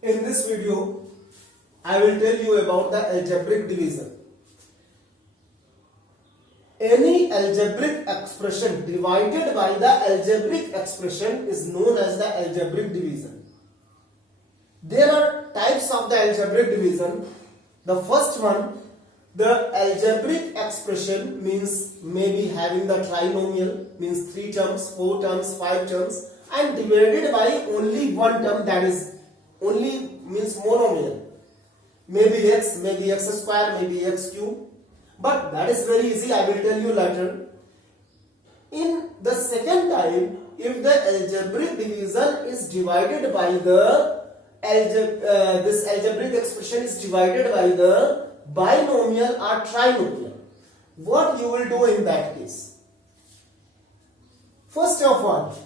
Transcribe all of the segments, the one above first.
In this video, I will tell you about the algebraic division. Any algebraic expression divided by the algebraic expression is known as the algebraic division. There are types of the algebraic division. The first one, the algebraic expression means maybe having the trinomial, means 3 terms, 4 terms, 5 terms, and divided by only one term, that is only means monomial. Maybe x square, maybe x cube. But that is very easy, I will tell you later. In the second type, if the algebraic division is divided by the this algebraic expression is divided by the binomial or trinomial, what you will do in that case? First of all,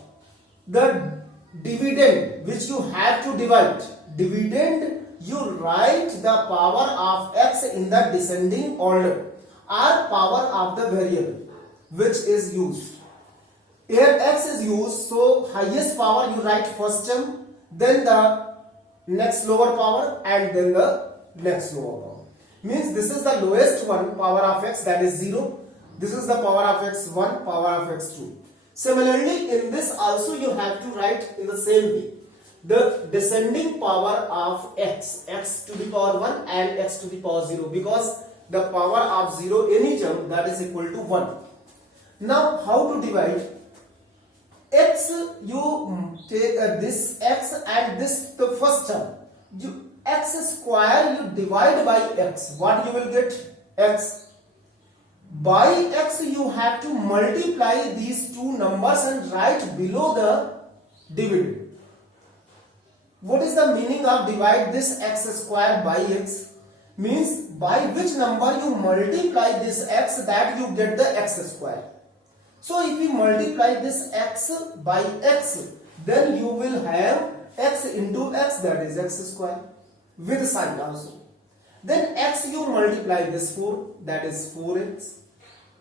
the dividend which you have to divide, dividend you write the power of x in the descending order or power of the variable which is used. Here x is used, so highest power you write first term, then the next lower power, and then the next lower power. Means this is the lowest one, power of x, that is 0. This is the power of x1, power of x2. Similarly, in this also you have to write in the same way. The descending power of x, x to the power 1 and x to the power 0, because the power of 0 any term, that is equal to 1. Now how to divide? X, you take this x and this the first term. X square you divide by x. What you will get? X. By x you have to multiply these two numbers and write below the dividend. What is the meaning of divide this x square by x? Means by which number you multiply this x, that you get the x square. So if you multiply this x by x, then you will have x into x, that is x square, with sign also. Then x you multiply this 4, that is 4x,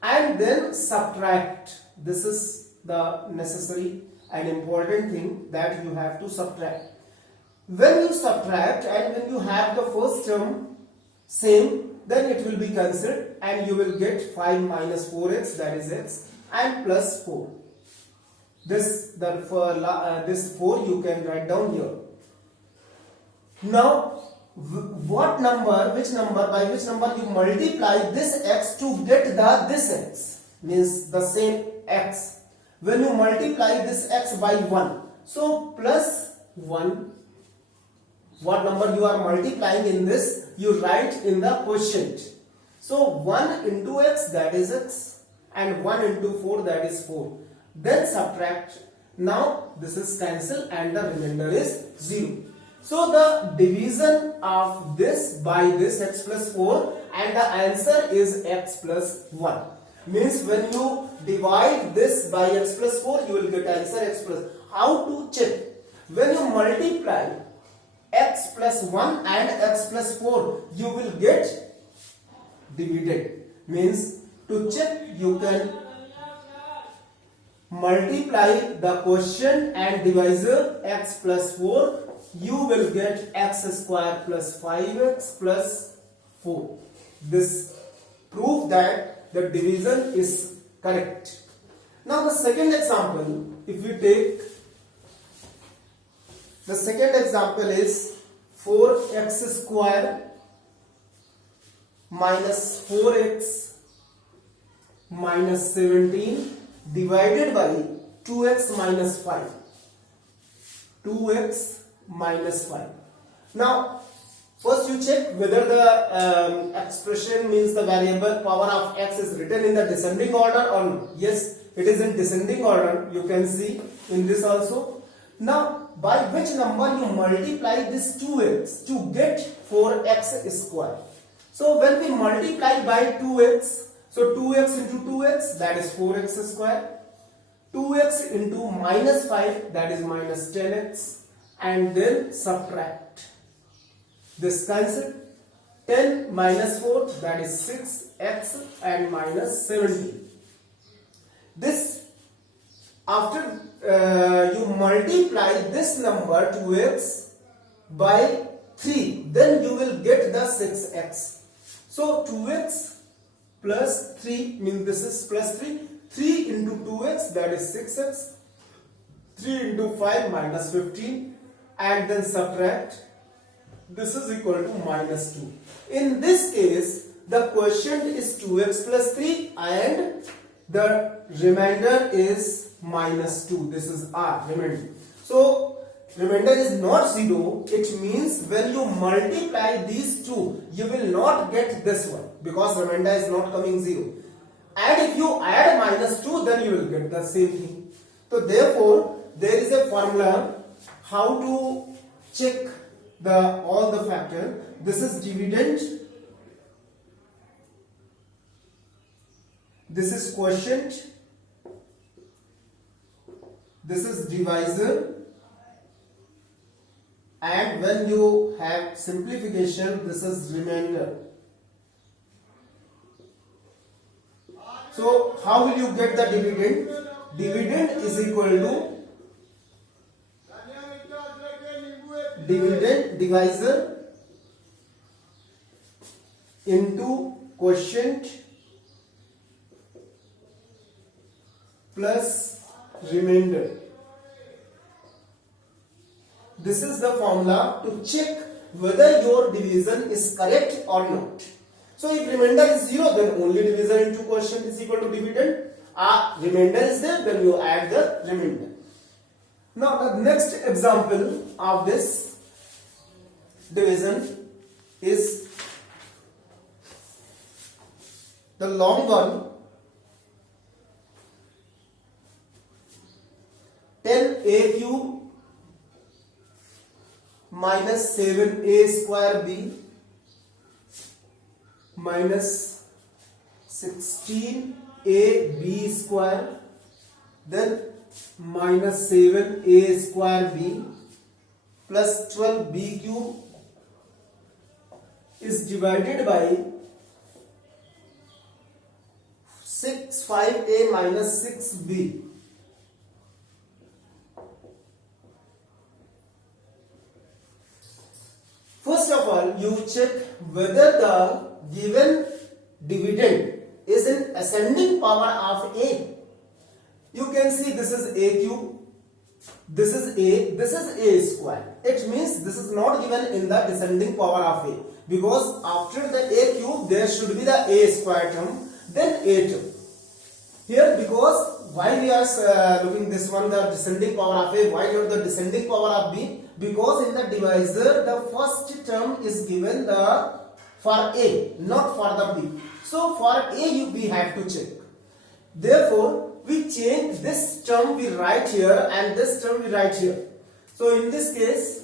and then subtract. This is the necessary and important thing, that you have to subtract. When you subtract and when you have the first term same, then it will be cancelled and you will get 5 minus 4x, that is x, and plus 4. This 4 you can write down here. Now by which number you multiply this x to get this x, means the same x. When you multiply this x by 1, so plus 1. What number you are multiplying in this, you write in the quotient. So 1 into x, that is x, and 1 into 4, that is 4. Then subtract. Now this is cancelled and the remainder is 0. So the division of this by this x plus 4, and the answer is x plus 1. Means when you divide this by x plus 4, you will get answer x plus. How to check? When you multiply x plus 1 and x plus 4, you will get dividend. Means to check, you can multiply the quotient and divisor x plus 4, you will get x square plus 5x plus 4. This proves that the division is correct. Now the second example, if we take, the second example is 4x square minus 4x minus 17 divided by 2x minus 5. 2x minus 5. Now first you check whether the expression, means the variable power of x, is written in the descending order or no. Yes, it is in descending order, you can see in this also. Now by which number you multiply this 2x to get 4x square? So when we multiply by 2x, so 2x into 2x, that is 4x square. 2x into minus 5, that is minus 10x, and then subtract. This cancel. 10 minus 4, that is 6x, and minus 17. This, after you multiply this number 2x by 3, then you will get the 6x. So 2x plus 3 means this is plus 3. 3 into 2x, that is 6x. 3 into 5 minus 15, and then subtract. This is equal to minus 2. In this case, the quotient is 2x plus 3 and the remainder is minus 2. This is R, remainder. So remainder is not 0. It means when you multiply these two, you will not get this one because remainder is not coming 0. And if you add minus 2, then you will get the same thing. So therefore, there is a formula how to check all the factor. This is dividend, this is quotient, this is divisor, and when you have simplification, this is remainder. So how will you get the dividend? Dividend is equal to dividend divisor into quotient plus remainder. This is the formula to check whether your division is correct or not. So if remainder is 0, then only divisor into quotient is equal to dividend. Remainder is there, then you add the remainder. Now the next example of this division is the long one. 10a cube minus 7a square b minus 16ab square, then minus 7a square b plus 12b cube is divided by 5a minus 6b. First of all, you check whether the given dividend is in ascending power of a. You can see this is a cube, this is a square. It means this is not given in the descending power of a, because after the a cube there should be the a square term, then a term. Here, because why we are looking this one, the descending power of a, why not the descending power of b? Because in the divisor the first term is given for a, not for the b. So for a we have to check. Therefore we change this term, we write here, and this term we write here. So in this case,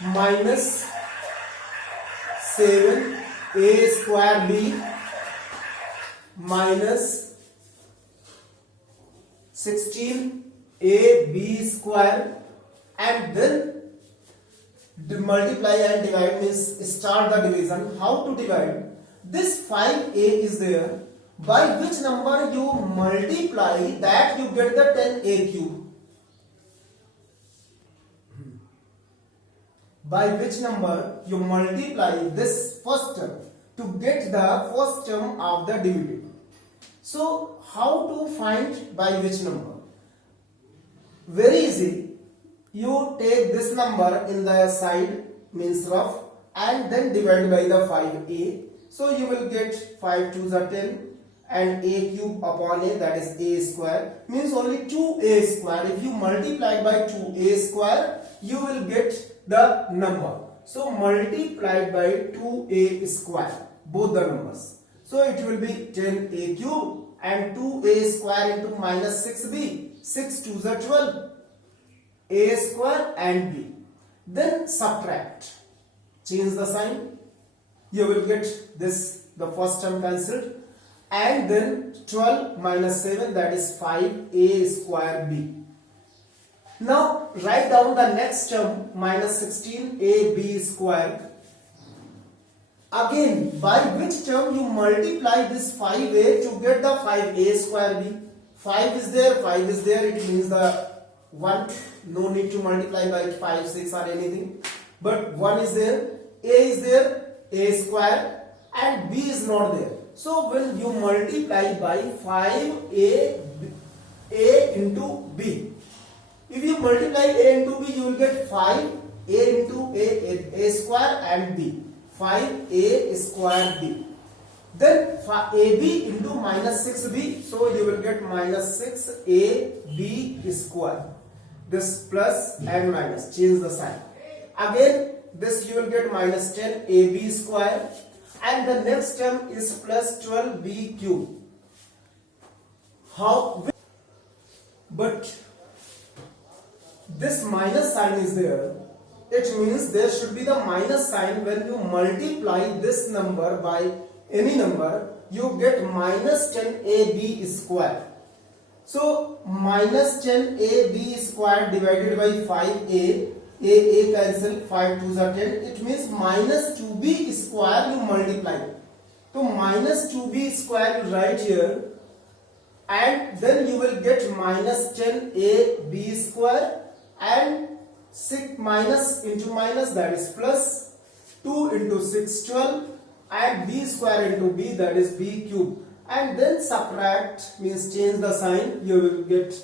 minus 7a square b minus 16ab square, and then multiply and divide means start the division. How to divide? This 5a is there. By which number you multiply that you get the 10a cube? By which number you multiply this first term to get the first term of the dividend? So how to find by which number? Very easy. You take this number in the side, means rough, and then divide by the 5a. So you will get 5 2s are 10 and a cube upon a, that is a square, means only 2a square. If you multiply by 2a square, you will get the number. So multiplied by 2a square, both the numbers. So it will be 10a cube and 2a square into minus 6b. 6 2s are 12. A square and b. Then subtract. Change the sign. You will get this, the first term cancelled. And then 12 minus 7, that is 5a square b. Now write down the next term, minus 16ab square. Again, by which term you multiply this 5a to get the 5a square b? 5 is there, it means the 1, no need to multiply by 5, 6 or anything, but 1 is there, a is there, a square, and b is not there. So when you multiply by 5a into b, if you multiply a into b, you will get 5 a into a square and b, 5a square b. Then ab into minus 6b, so you will get minus 6ab square. This plus and minus, change the sign. Again, this you will get minus 10ab square, and the next term is plus 12b cube. How? But this minus sign is there. It means there should be the minus sign when you multiply this number by any number. You get minus 10ab square. So minus 10ab square divided by 5a, a cancel, 5 2s are 10. It means minus 2b square you multiply. So minus 2b square you write here, and then you will get minus 10ab square, and 6 minus into minus, that is plus 2 into 6 12, and b square into b, that is b cube, and then subtract means change the sign. You will get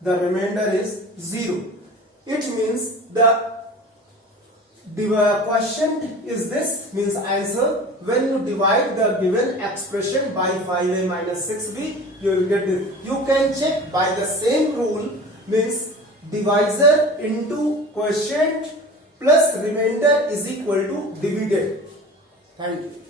the remainder is 0. It means the question is this, means answer, when you divide the given expression by 5a minus 6b, you will get this. You can check by the same rule, means divisor into quotient plus remainder is equal to dividend. Thank you.